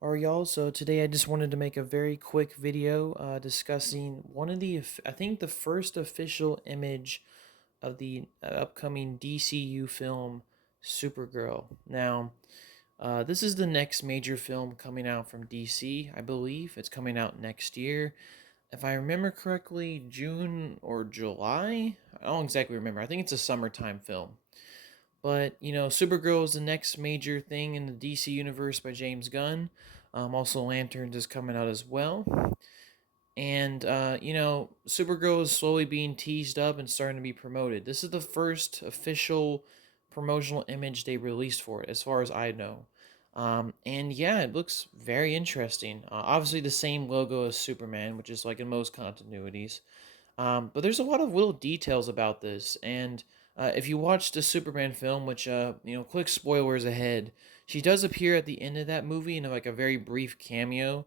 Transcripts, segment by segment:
Alright, y'all. So today I just wanted to make a very quick video discussing one of I think the first official image of the upcoming DCU film Supergirl. Now, this is the next major film coming out from DC, I believe. It's coming out next year. If I remember correctly, June or July? I don't exactly remember. I think it's a summertime film. But, Supergirl is the next major thing in the DC universe by James Gunn. Also, Lanterns is coming out as well. And, Supergirl is slowly being teased up and starting to be promoted. This is the first official promotional image they released for it, as far as I know. And yeah, it looks very interesting. Obviously, the same logo as Superman, which is like in most continuities. But there's a lot of little details about this, and if you watch the Superman film, which quick spoilers ahead, she does appear at the end of that movie in like a very brief cameo.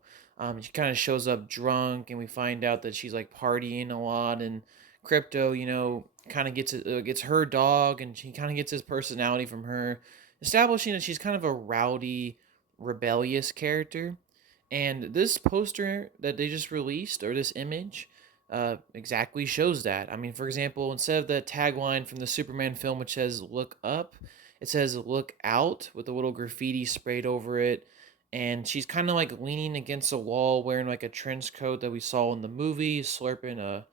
She kind of shows up drunk, and we find out that she's like partying a lot, and Crypto, kind of gets her dog, and she kind of gets his personality from her, establishing that she's kind of a rowdy, rebellious character. And this poster that they just released, or this image, exactly shows that. I mean, for example, instead of the tagline from the Superman film, which says "Look up," it says "Look out" with a little graffiti sprayed over it. And she's kind of like leaning against a wall, wearing like a trench coat that we saw in the movie, slurping a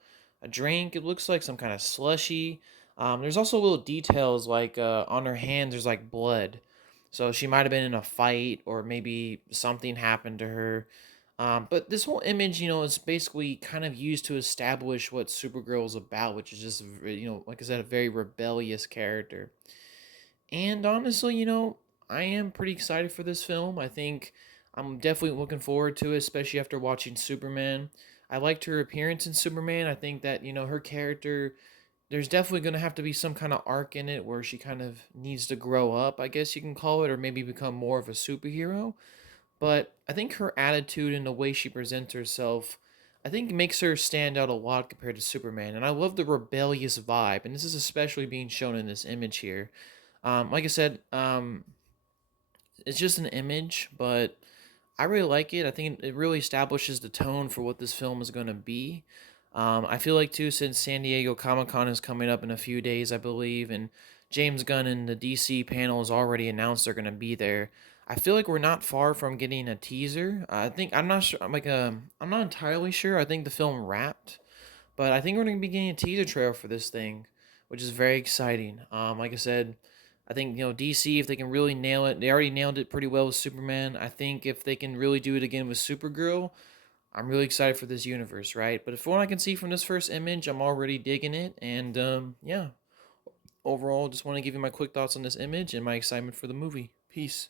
drink. It looks like some kind of slushy. There's also little details like on her hands, there's like blood. So she might have been in a fight, or maybe something happened to her. But this whole image, is basically kind of used to establish what Supergirl is about, which is just, like I said, a very rebellious character. And honestly, I am pretty excited for this film. I think I'm definitely looking forward to it, especially after watching Superman. I liked her appearance in Superman. I think that, her character, there's definitely going to have to be some kind of arc in it where she kind of needs to grow up, I guess you can call it, or maybe become more of a superhero. But I think her attitude and the way she presents herself, I think makes her stand out a lot compared to Superman. And I love the rebellious vibe, and this is especially being shown in this image here. Like I said, it's just an image, but I really like it. I think it really establishes the tone for what this film is going to be. I feel like too, since San Diego Comic Con is coming up in a few days, I believe, and James Gunn and the DC panel has already announced they're going to be there. I feel like we're not far from getting a teaser. I think I'm not sure. I'm not entirely sure. I think the film wrapped, but I think we're going to be getting a teaser trailer for this thing, which is very exciting. Like I said, I think DC, if they can really nail it, they already nailed it pretty well with Superman. I think if they can really do it again with Supergirl, I'm really excited for this universe, right? But if what I can see from this first image, I'm already digging it, and yeah. Overall, just want to give you my quick thoughts on this image and my excitement for the movie. Peace.